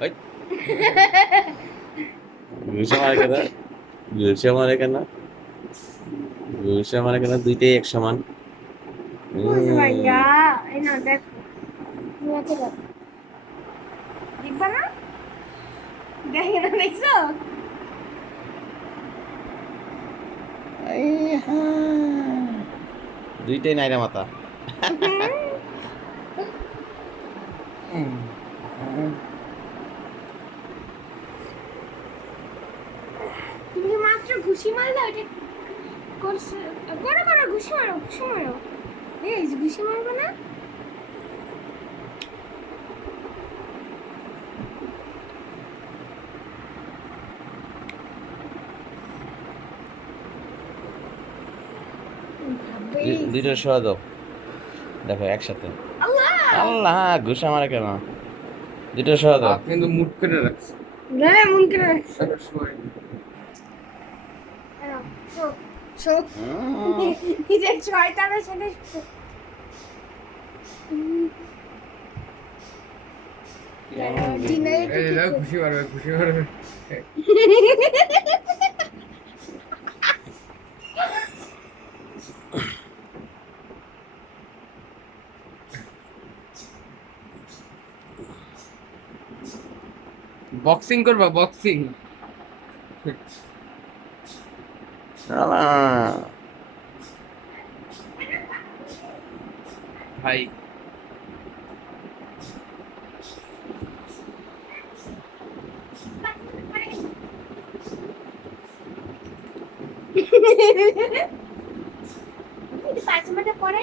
ওই ঘুষে মারে কেন? ঘুষে মারে কেন? ঘুষে মারে কেন? দুইটাই এক সমান। বুঝ ভাইয়া উম, এই না দেখো তুমি এত দেখো দেখবা না দেখে না দেখছো এই হ্যাঁ। দুইটাই নাইরা মাথা। তুমি মাত্র ঘুষি মারলে ওটা করছে করো করো ঘুষি মারো ঘুষি মারো এই ঘুষি মারবে না ভাববে দুইটা সরা দাও, দেখো একসাথে। আল্লাহ আল্লাহ, ঘুষা মারে কেন? দুইটা সরা দাও। আপনি কিন্তু মুট করে রাখছে রে মন করে রাখছো সময় চোখ চোখ নিজের ছয়টার সাথে ডিনারে এই দাও খুশি মারবে খুশি মারবে বক্সিং করবা বক্সিং আল্লাহ। ভাই পাঁচ মিনিট পরে